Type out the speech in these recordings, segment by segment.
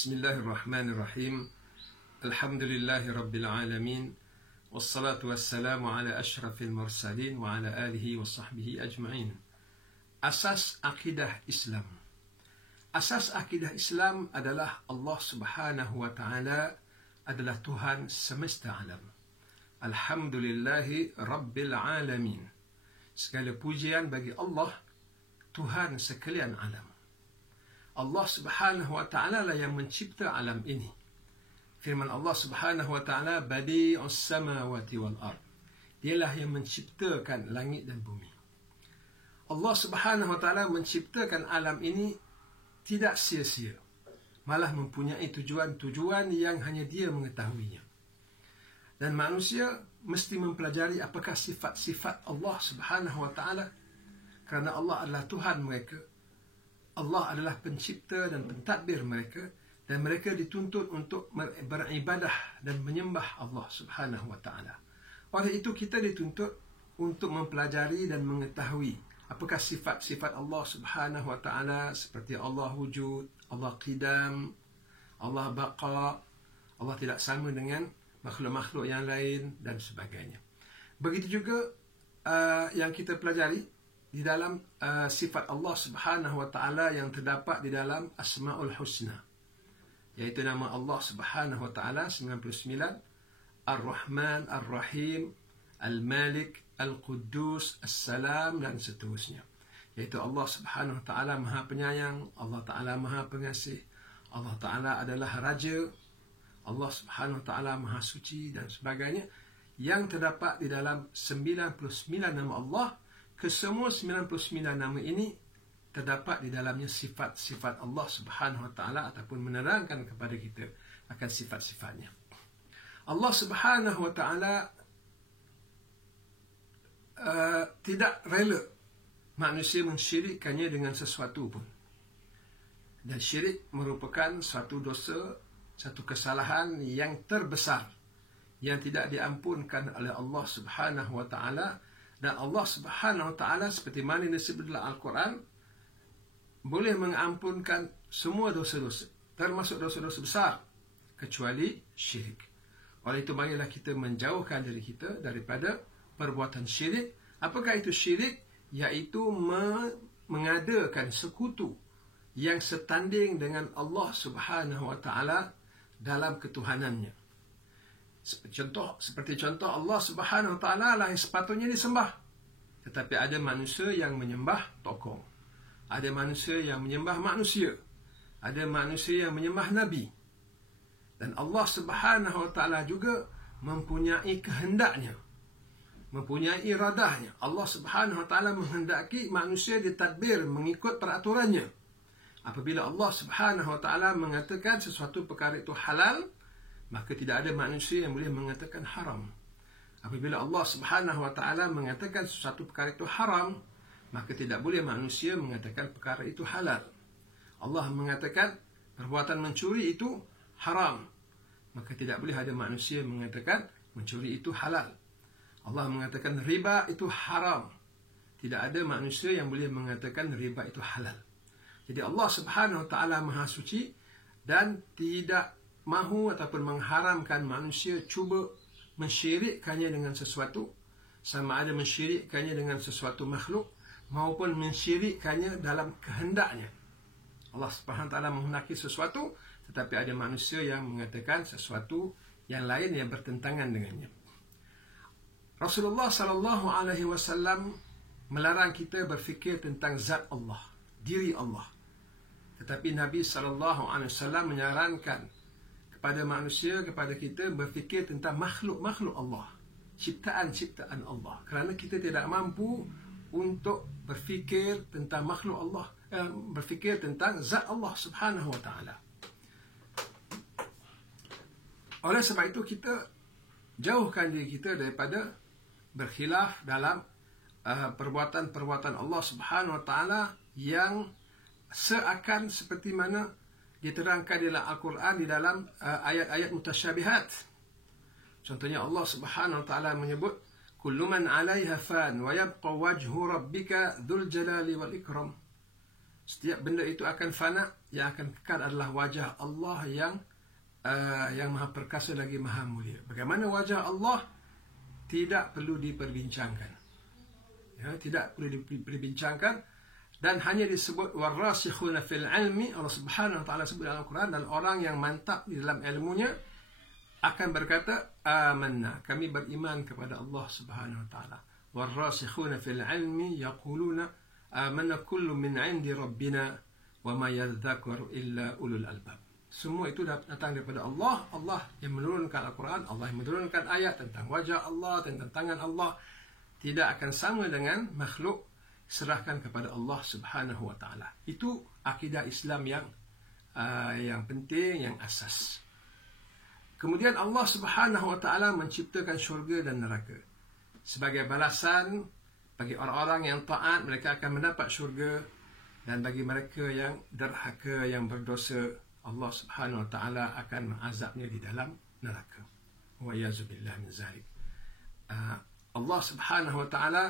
Bismillahirrahmanirrahim. Alhamdulillahi Rabbil Alamin. Wassalatu wassalamu ala ashrafil mursalin wa ala alihi wa sahbihi ajma'in. Asas akidah Islam. Asas akidah Islam adalah Allah Subhanahu wa ta'ala adalah Tuhan semesta alam. Alhamdulillahi Rabbil Alamin. Segala pujian bagi Allah, Tuhan sekalian alam. Allah Subhanahu wa ta'ala lah yang mencipta alam ini. Firman Allah Subhanahu wa ta'ala, badi'us samawati wal ard. Dialah yang menciptakan langit dan bumi. Allah Subhanahu wa ta'ala menciptakan alam ini tidak sia-sia, malah mempunyai tujuan-tujuan yang hanya Dia mengetahuinya. Dan manusia mesti mempelajari apakah sifat-sifat Allah Subhanahu wa ta'ala, kerana Allah adalah Tuhan mereka. Allah adalah pencipta dan pentadbir mereka, dan mereka dituntut untuk beribadah dan menyembah Allah Subhanahu wa ta'ala. Oleh itu kita dituntut untuk mempelajari dan mengetahui apakah sifat-sifat Allah Subhanahu wa ta'ala, seperti Allah wujud, Allah qidam, Allah baqa, Allah tidak sama dengan makhluk-makhluk yang lain dan sebagainya. Begitu juga yang kita pelajari di dalam sifat Allah Subhanahu wa ta'ala yang terdapat di dalam Asma'ul Husna, iaitu nama Allah Subhanahu wa ta'ala 99, Ar-Rahman, Ar-Rahim, Al-Malik, Al-Quddus, As-Salam dan seterusnya. Iaitu Allah Subhanahu wa ta'ala Maha Penyayang, Allah ta'ala Maha Pengasih, Allah ta'ala adalah Raja, Allah Subhanahu wa ta'ala Maha Suci dan sebagainya, yang terdapat di dalam 99 nama Allah. Kesemua 99 nama ini terdapat di dalamnya sifat-sifat Allah Subhanahu wa ta'ala, ataupun menerangkan kepada kita akan sifat-sifatnya. Allah Subhanahu wa ta'ala tidak rela manusia mensyirikkannya dengan sesuatu pun. Dan syirik merupakan suatu dosa, satu kesalahan yang terbesar, yang tidak diampunkan oleh Allah Subhanahu wa ta'ala. Dan Allah Subhanahu wa ta'ala, seperti mana disebut dalam Al-Quran, boleh mengampunkan semua dosa-dosa, termasuk dosa-dosa besar, kecuali syirik. Oleh itu, marilah kita menjauhkan diri kita daripada perbuatan syirik. Apakah itu syirik? Iaitu mengadakan sekutu yang setanding dengan Allah Subhanahu wa ta'ala dalam ketuhanannya. Seperti contoh Allah Subhanahu wa ta'ala lah yang sepatutnya disembah, tetapi ada manusia yang menyembah tokoh, ada manusia yang menyembah manusia, ada manusia yang menyembah Nabi. Dan Allah Subhanahu wa ta'ala juga mempunyai kehendaknya, mempunyai iradahnya. Allah Subhanahu wa ta'ala menghendaki manusia ditadbir mengikut peraturannya. Apabila Allah Subhanahu wa ta'ala mengatakan sesuatu perkara itu halal, maka tidak ada manusia yang boleh mengatakan haram. Apabila Allah Subhanahu wa ta'ala mengatakan sesuatu perkara itu haram, maka tidak boleh manusia mengatakan perkara itu halal. Allah mengatakan perbuatan mencuri itu haram, maka tidak boleh ada manusia mengatakan mencuri itu halal. Allah mengatakan riba itu haram, tidak ada manusia yang boleh mengatakan riba itu halal. Jadi Allah Subhanahu wa ta'ala Maha Suci dan tidak mahu ataupun mengharamkan manusia cuba mensyirikkannya dengan sesuatu, sama ada mensyirikkannya dengan sesuatu makhluk maupun mensyirikkannya dalam kehendaknya. Allah Subhanahu wa ta'ala menghendaki sesuatu, tetapi ada manusia yang mengatakan sesuatu yang lain yang bertentangan dengannya. Rasulullah sallallahu alaihi wasallam melarang kita berfikir tentang zat Allah, diri Allah. Tetapi Nabi sallallahu alaihi wasallam menyarankan kepada manusia, kepada kita berfikir tentang makhluk-makhluk Allah, ciptaan-ciptaan Allah, kerana kita tidak mampu untuk berfikir tentang makhluk Allah, berfikir tentang zat Allah Subhanahu wa ta'ala. Oleh sebab itu kita jauhkan diri kita daripada berkhilaf dalam perbuatan-perbuatan Allah Subhanahu wa ta'ala yang seakan seperti mana diterangkan di dalam Al-Quran di dalam ayat-ayat mutasyabihat. Contohnya Allah Subhanahu wa ta'ala menyebut kullu man 'alaiha fan wa yabqa wajhu rabbika dzul jalali wal ikram. Setiap benda itu akan fana, yang akan kekal adalah wajah Allah yang maha perkasa lagi maha mulia. Bagaimana wajah Allah? Tidak perlu diperbincangkan. Ya, tidak perlu diperbincangkan, dan hanya disebut warasikhuna fil ilmi. Allah Subhanahu wa taala sebut dalam Al-Quran, dan orang yang mantap di dalam ilmunya akan berkata amanna, kami beriman kepada Allah Subhanahu wa taala. Warasikhuna fil ilmi yaquluna amanna kullu min 'indi rabbina wa ma yadhakkaru illa ulul albab. Semua itu datang daripada Allah. Allah yang menurunkan Al-Quran, Allah yang menurunkan ayat tentang wajah Allah, tentang tangan Allah. Tidak akan sama dengan makhluk, serahkan kepada Allah Subhanahu wa taala. Itu akidah Islam yang penting, yang asas. Kemudian Allah Subhanahu wa taala menciptakan syurga dan neraka. Sebagai balasan bagi orang-orang yang taat, mereka akan mendapat syurga, dan bagi mereka yang derhaka, yang berdosa, Allah Subhanahu wa taala akan mengazabnya di dalam neraka. Wa yazubillah min zalik. Allah Subhanahu wa taala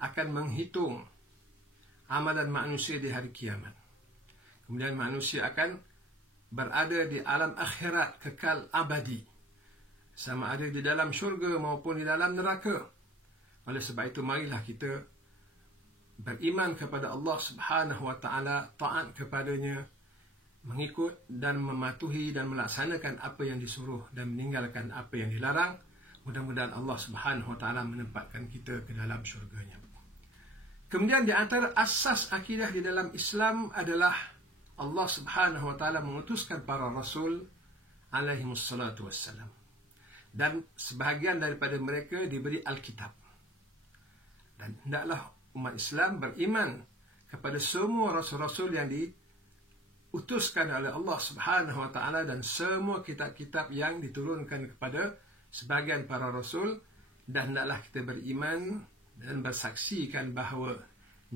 akan menghitung amalan manusia di hari kiamat. Kemudian manusia akan berada di alam akhirat kekal abadi, sama ada di dalam syurga maupun di dalam neraka. Oleh sebab itu, marilah kita beriman kepada Allah Subhanahu wa taala, taat kepadanya, mengikut dan mematuhi dan melaksanakan apa yang disuruh dan meninggalkan apa yang dilarang. Mudah-mudahan Allah Subhanahu wa taala menempatkan kita ke dalam syurganya. Kemudian di antara asas akidah di dalam Islam adalah Allah Subhanahu wa taala mengutuskan para rasul alaihi wassalatu wassalam, dan sebahagian daripada mereka diberi Alkitab. Dan hendaklah umat Islam beriman kepada semua rasul-rasul yang diutuskan oleh Allah Subhanahu wa taala, dan semua kitab-kitab yang diturunkan kepada sebahagian para rasul. Dan hendaklah kita beriman dan bersaksikan bahawa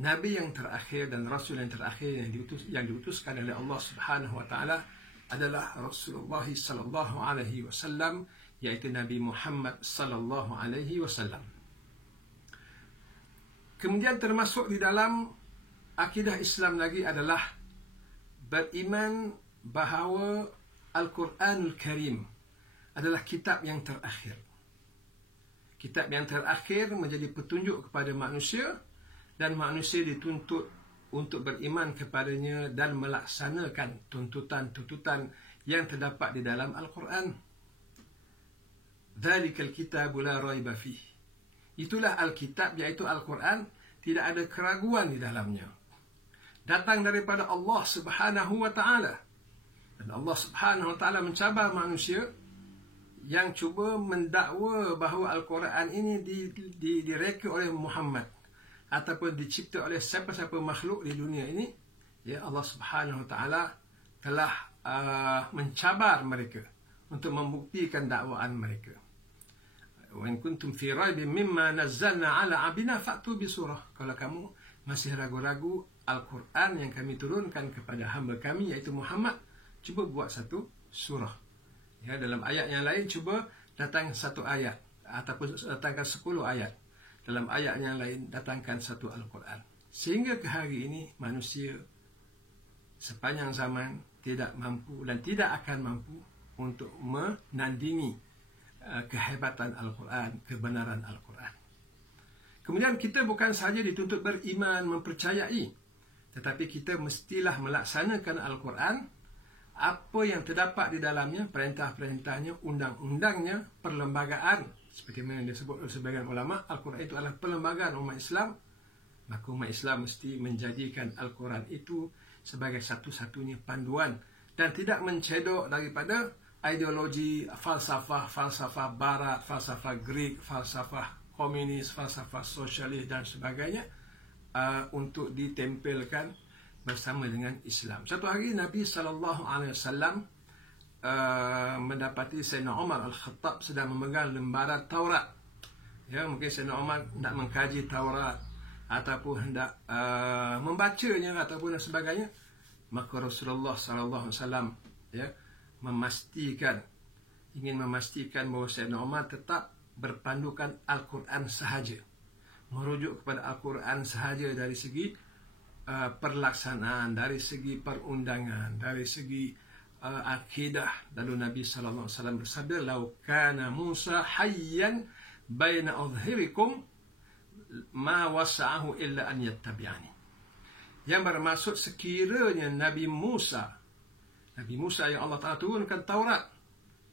Nabi yang terakhir dan Rasul yang terakhir yang diutuskan oleh Allah Subhanahu wa taala adalah Rasulullah sallallahu alaihi wasallam, iaitu Nabi Muhammad sallallahu alaihi wasallam. Kemudian termasuk di dalam akidah Islam lagi adalah beriman bahawa Al-Quranul Karim adalah kitab yang terakhir. Kitab yang terakhir menjadi petunjuk kepada manusia, dan manusia dituntut untuk beriman kepadanya dan melaksanakan tuntutan-tuntutan yang terdapat di dalam Al-Quran. Dzalikal kitabu la raiba fihi. Itulah Alkitab, iaitu Al-Quran, tidak ada keraguan di dalamnya. Datang daripada Allah Subhanahu wa taala. Dan Allah Subhanahu wa taala mencabar manusia yang cuba mendakwa bahawa Al-Quran ini direka oleh Muhammad ataupun dicipta oleh siapa-siapa makhluk di dunia ini. Ya, Allah Subhanahu wa taala telah mencabar mereka untuk membuktikan dakwaan mereka. Wa in kuntum fi raibin mimma nazzalna ala abdina fa'tu bi surah. Kalau kamu masih ragu-ragu Al-Quran yang kami turunkan kepada hamba kami, iaitu Muhammad, cuba buat satu surah. Ya, dalam ayat yang lain cuba datang satu ayat ataupun datangkan 10 ayat. Dalam ayat yang lain datangkan satu Al-Quran. Sehingga ke hari ini manusia sepanjang zaman tidak mampu dan tidak akan mampu untuk menandingi kehebatan Al-Quran, kebenaran Al-Quran. Kemudian kita bukan sahaja dituntut beriman, mempercayai, tetapi kita mestilah melaksanakan Al-Quran, apa yang terdapat di dalamnya, perintah-perintahnya, undang-undangnya, perlembagaan. Seperti mana disebut oleh sebagian ulama, Al-Quran itu adalah perlembagaan umat Islam. Maka umat Islam mesti menjadikan Al-Quran itu sebagai satu-satunya panduan, dan tidak mencedok daripada ideologi, falsafah barat, falsafah Greek, falsafah komunis, falsafah sosialis dan sebagainya, untuk ditempelkan bersama dengan Islam. Satu hari Nabi SAW mendapati Sayyidina Umar Al-Khattab sedang memegang lembaran Taurat. Ya, mungkin Sayyidina Umar hendak mengkaji Taurat ataupun hendak membacanya ataupun sebagainya. Maka Rasulullah SAW ingin memastikan bahawa Sayyidina Umar tetap berpandukan Al-Quran sahaja, merujuk kepada Al-Quran sahaja dari segi perlaksanaan, dari segi perundangan, dari segi akidah. Lalu Nabi sallallahu alaihi wasallam bersabda, "Lau kana Musa hayyan baina adhhirikum ma wasa'ahu illa an yattabi'ani." Yang bermaksud sekiranya Nabi Musa yang Allah Ta'ala turunkan Taurat,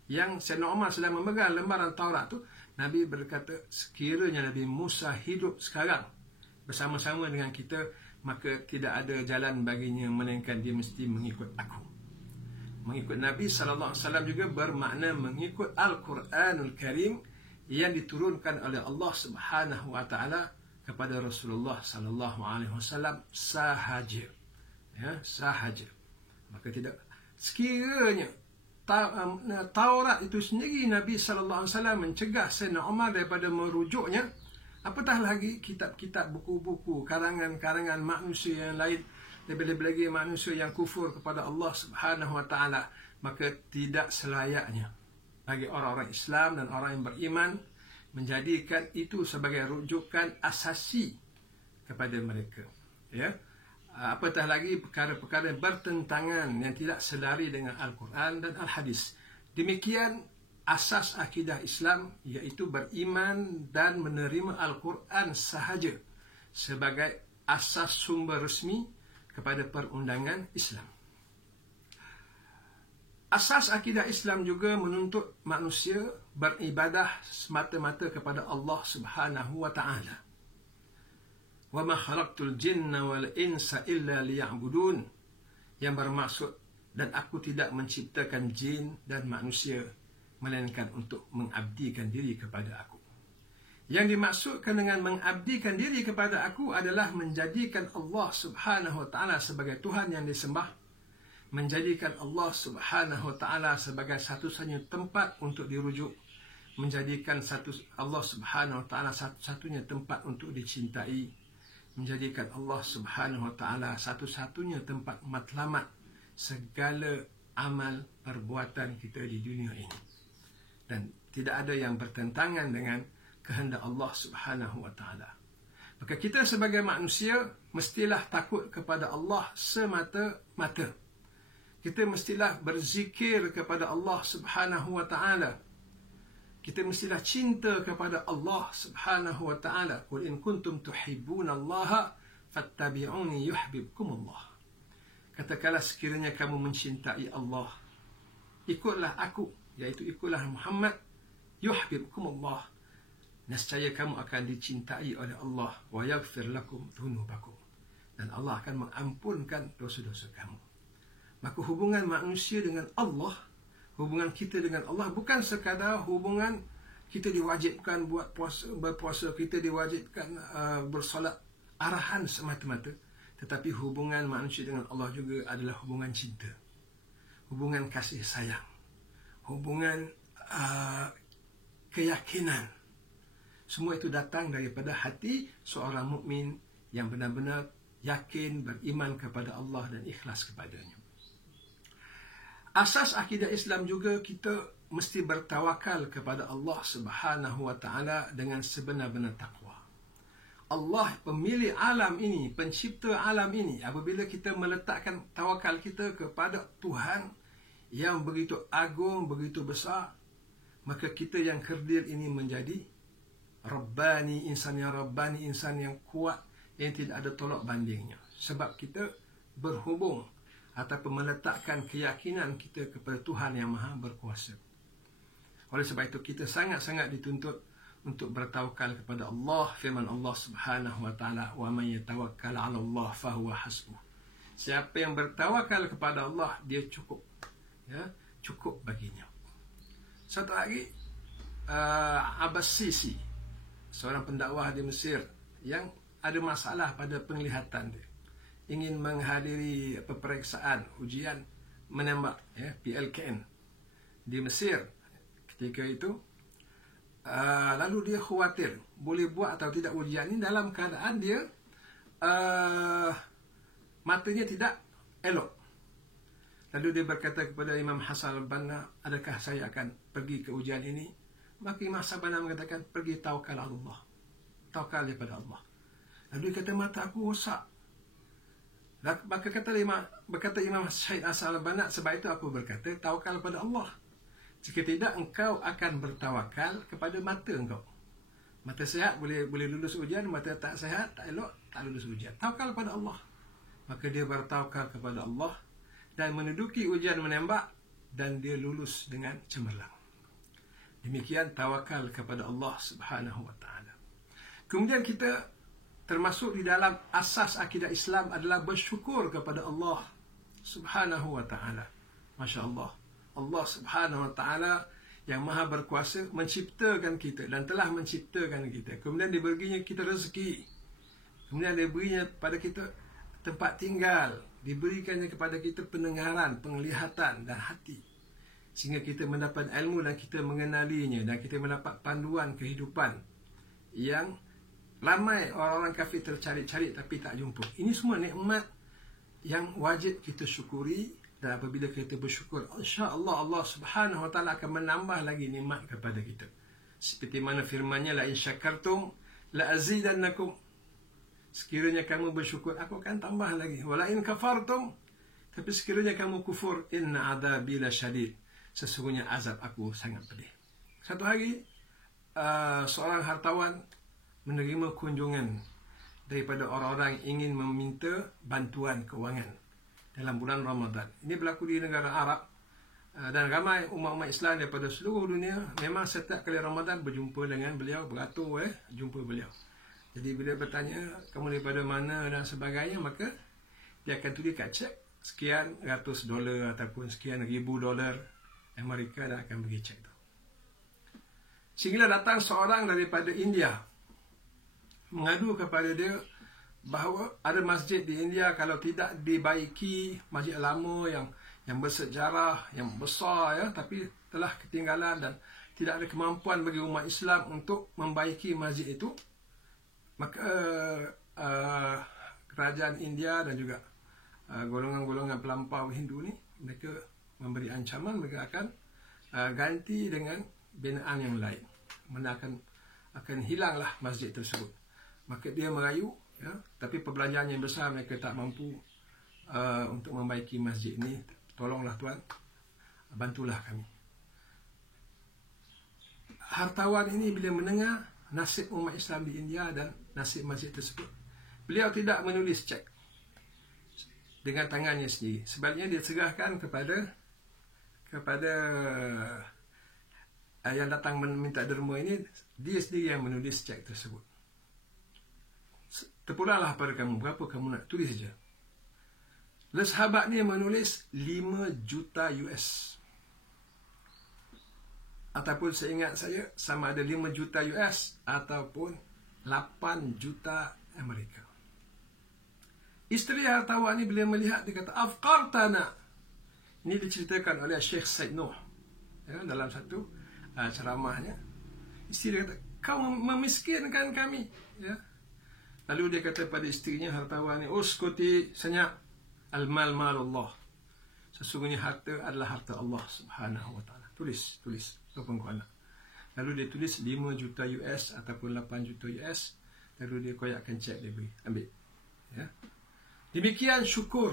yang Sayyidina Umar sedang memegang lembaran Taurat tu, Nabi berkata, sekiranya Nabi Musa hidup sekarang bersama-sama dengan kita, maka tidak ada jalan baginya melainkan dia mesti mengikut aku. Mengikut Nabi sallallahu alaihi wasallam juga bermakna mengikut Al-Quranul Karim yang diturunkan oleh Allah Subhanahu wa taala kepada Rasulullah sallallahu alaihi wasallam sahaja. Ya, sahaja. Maka tidak sekiranya Taurat itu sendiri Nabi sallallahu alaihi wasallam mencegah Sayyidina Umar daripada merujuknya, apatah lagi kitab-kitab, buku-buku, karangan-karangan manusia yang lain, lebih-lebih lagi manusia yang kufur kepada Allah Subhanahu wa taala. Maka tidak selayaknya bagi orang-orang Islam dan orang yang beriman menjadikan itu sebagai rujukan asasi kepada mereka. Ya, apatah lagi perkara-perkara bertentangan yang tidak selari dengan Al-Quran dan Al-Hadis. Demikian asas akidah Islam, iaitu beriman dan menerima Al-Quran sahaja sebagai asas sumber resmi kepada perundangan Islam. Asas akidah Islam juga menuntut manusia beribadah semata-mata kepada Allah Subhanahu wa taala. Wa ma khalaqtul jinna wal insa illa liya'budun, yang bermaksud, dan aku tidak menciptakan jin dan manusia melainkan untuk mengabdikan diri kepada aku. Yang dimaksudkan dengan mengabdikan diri kepada aku adalah menjadikan Allah Subhanahu wa taala sebagai Tuhan yang disembah, menjadikan Allah Subhanahu wa taala sebagai satu-satunya tempat untuk dirujuk, menjadikan Allah Subhanahu wa taala satu-satunya tempat untuk dicintai, menjadikan Allah Subhanahu wa taala satu-satunya tempat matlamat segala amal perbuatan kita di dunia ini. Dan tidak ada yang bertentangan dengan kehendak Allah Subhanahu wa taala. Maka kita sebagai manusia mestilah takut kepada Allah semata-mata. Kita mestilah berzikir kepada Allah Subhanahu wa taala. Kita mestilah cinta kepada Allah Subhanahu wa taala. Qul in kuntum tuhibbunallaha fattabi'uni yuhibbukumullah. Katakanlah, sekiranya kamu mencintai Allah, ikutlah aku, iaitu ikutlah Muhammad, yuhibbukumullah. Nescaya kamu akan dicintai oleh Allah, wa yaghfir lakum dhunubakum, dan Allah akan mengampunkan dosa-dosa kamu. Maka hubungan manusia dengan Allah, hubungan kita dengan Allah bukan sekadar hubungan kita diwajibkan buat berpuasa, kita diwajibkan bersolat arahan semata-mata, tetapi hubungan manusia dengan Allah juga adalah hubungan cinta, hubungan kasih sayang, hubungan keyakinan. Semua itu datang daripada hati seorang mukmin yang benar-benar yakin, beriman kepada Allah dan ikhlas kepadanya. Asas akidah Islam juga, kita mesti bertawakal kepada Allah Subhanahu wa taala dengan sebenar-benar takwa. Allah pemilik alam ini, pencipta alam ini. Apabila kita meletakkan tawakal kita kepada Tuhan yang begitu agung, begitu besar, maka kita yang kerdil ini menjadi Rabbani, insan yang kuat, yang tidak ada tolak bandingnya. Sebab kita berhubung ataupun meletakkan keyakinan kita kepada Tuhan yang Maha Berkuasa. Oleh sebab itu kita sangat-sangat dituntut untuk bertawakal kepada Allah. Firman Allah Subhanahu wa taala, "Wa may yatawakkal 'ala Allah fahuwa hasbuh." Siapa yang bertawakal kepada Allah, dia cukup. Ya, cukup baginya. Satu lagi, Abbas-Sisi, seorang pendakwah di Mesir yang ada masalah pada penglihatan dia, ingin menghadiri peperiksaan ujian menembak, PLKN di Mesir ketika itu. Lalu dia khawatir boleh buat atau tidak ujian ini dalam keadaan dia matanya tidak elok. Lalu dia berkata kepada Imam Hasan al-Banna, "Adakah saya akan pergi ke ujian ini?" Maka Imam Hasan al-Banna mengatakan, "Pergi tawakal Allah." Tawakal kepada Allah. Lalu dia kata, "Mata aku rosak." Berkata Imam Syahid Hasan al-Banna, sebab itu aku berkata, tawakal kepada Allah. Jika tidak, engkau akan bertawakal kepada mata engkau. Mata sihat boleh lulus ujian, mata tak sihat, tak elok, tak lulus ujian. Tawakal kepada Allah. Maka dia bertawakal kepada Allah dan menduduki ujian menembak, dan dia lulus dengan cemerlang. Demikian tawakal kepada Allah Subhanahu wa ta'ala. Kemudian kita termasuk di dalam asas akidah Islam adalah bersyukur kepada Allah Subhanahu wa ta'ala. Masya Allah. Allah Subhanahu wa ta'ala yang maha berkuasa menciptakan kita dan telah menciptakan kita. Kemudian dia berinya kita rezeki. Kemudian dia berinya pada kita tempat tinggal. Diberikannya kepada kita pendengaran, penglihatan dan hati. Sehingga kita mendapat ilmu dan kita mengenalinya. Dan kita mendapat panduan kehidupan yang ramai orang-orang kafir tercari-cari tapi tak jumpa. Ini semua nikmat yang wajib kita syukuri. Dan apabila kita bersyukur, insya-Allah Allah Subhanahu wa taala akan menambah lagi nikmat kepada kita. Seperti mana firman-Nya, la in syakartum la azidannakum. Sekiranya kamu bersyukur, aku akan tambah lagi. Wa la in kafartum, tapi sekiranya kamu kufur, inna adzabi lasyadid. Sesungguhnya azab aku sangat pedih. Satu hari seorang hartawan menerima kunjungan daripada orang-orang yang ingin meminta bantuan kewangan dalam bulan Ramadan. Ini berlaku di negara Arab, dan ramai umat-umat Islam daripada seluruh dunia memang setiap kali Ramadan berjumpa dengan beliau, beratur jumpa beliau. Jadi bila bertanya kamu daripada mana dan sebagainya, maka dia akan tulis kat cek sekian ratus dolar ataupun sekian ribu dolar Amerika, dan akan bagi cek tu. Sehingga datang seorang daripada India mengadu kepada dia bahawa ada masjid di India, kalau tidak dibaiki, masjid lama yang bersejarah, yang besar tapi telah ketinggalan dan tidak ada kemampuan bagi umat Islam untuk membaiki masjid itu, maka kerajaan India dan juga golongan-golongan pelampau Hindu ni, mereka memberi ancaman mereka akan ganti dengan binaan yang lain. Mana akan hilanglah masjid tersebut. Maka dia merayu, tapi perbelanjaan yang besar, mereka tak mampu untuk membaiki masjid ini. Tolonglah Tuan, bantulah kami. Hartawan ini bila mendengar nasib umat Islam di India dan nasib masjid tersebut, beliau tidak menulis cek dengan tangannya sendiri. Sebaliknya dia serahkan kepada yang datang meminta derma ini, dia sendiri yang menulis cek tersebut. Terpulanglah pada kamu, berapa kamu nak, tulis saja. Lalu sahabat ni menulis 5 juta US. Ataupun seingat saya, sama ada 5 juta US ataupun 8 juta Amerika. Isteri hartawan ni bila melihat, dia kata, afqartana. Ini diceritakan oleh Syekh Said Noh dalam satu ceramahnya. Isteri dia kata, kau memiskinkan kami. Lalu dia kata pada isterinya, hartawan ni, uskuti, senyap, al-mal malullah. Sesungguhnya harta adalah harta Allah Subhanahu wa ta'ala. Tulis walaupun kau nak. Lalu dia tulis 5 juta US ataupun 8 juta US. Lalu dia koyakkan cek, dia beri, ambil. Demikian syukur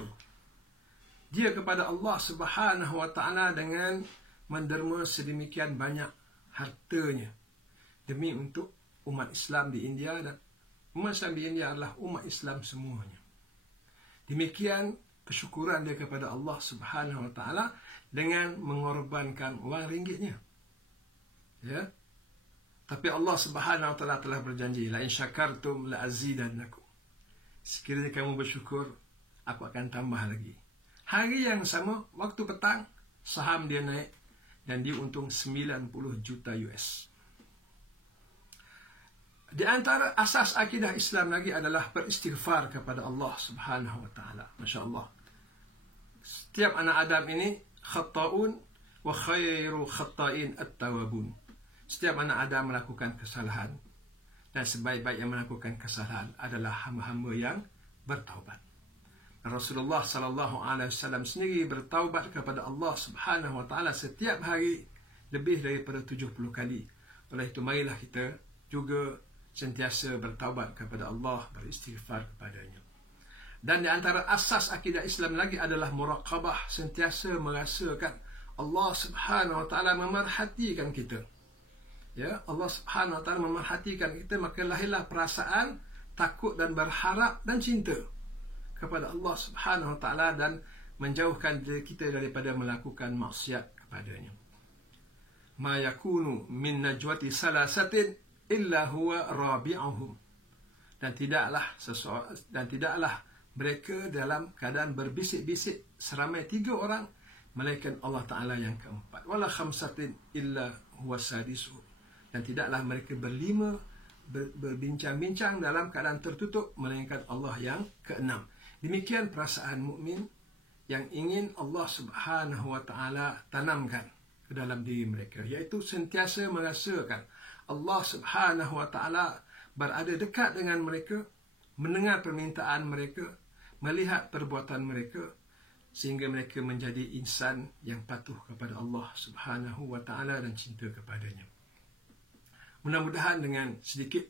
dia kepada Allah Subhanahu wa ta'ala dengan menderma sedemikian banyak hartanya demi untuk umat Islam di India, dan umat Islam di India adalah umat Islam semuanya. Demikian kesyukuran dia kepada Allah Subhanahu wa ta'ala dengan mengorbankan wang ringgitnya. Tapi Allah Subhanahu wa ta'ala telah berjanji, la in syakartum la azidannakum. Sekiranya kamu bersyukur, aku akan tambah lagi. Hari yang sama, waktu petang, saham dia naik dan dia untung 90 juta US. Di antara asas akidah Islam lagi adalah beristighfar kepada Allah Subhanahu wa ta'ala. Masya Allah. Setiap anak Adam ini khata'un wa khairu khata'in at-tawabun. Setiap anak Adam melakukan kesalahan, dan sebaik-baik yang melakukan kesalahan adalah hamba-hamba yang bertaubat. Rasulullah sallallahu alaihi wasallam sendiri bertaubat kepada Allah Subhanahu wa ta'ala setiap hari lebih daripada 70 kali. Oleh itu marilah kita juga sentiasa bertaubat kepada Allah, beristighfar kepadanya. Dan di antara asas akidah Islam lagi adalah muraqabah, sentiasa merasakan Allah Subhanahu wa taala memerhatikan kita. Ya, Allah Subhanahu wa taala memerhatikan kita, maka lahirlah perasaan takut dan berharap dan cinta kepada Allah Subhanahu wa taala dan menjauhkan diri kita daripada melakukan maksiat kepadanya. Ma yakunu min najwati salasatin illa huwa rabi'uhum. Dan tidaklah mereka dalam keadaan berbisik-bisik seramai 3 orang, melainkan Allah Ta'ala yang keempat. Wala khamsatin illa huwa sadisuhum. Dan tidaklah mereka berlima berbincang-bincang dalam keadaan tertutup, melainkan Allah yang keenam. Demikian perasaan mukmin yang ingin Allah Subhanahu wa taala tanamkan ke dalam diri mereka, iaitu sentiasa merasakan Allah Subhanahu wa taala berada dekat dengan mereka, mendengar permintaan mereka, melihat perbuatan mereka, sehingga mereka menjadi insan yang patuh kepada Allah Subhanahu wa taala dan cinta kepadanya. Mudah-mudahan dengan sedikit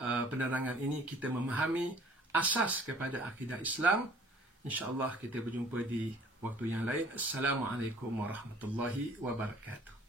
penerangan ini kita memahami asas kepada akidah Islam. InsyaAllah kita berjumpa di waktu yang lain. Assalamualaikum warahmatullahi wabarakatuh.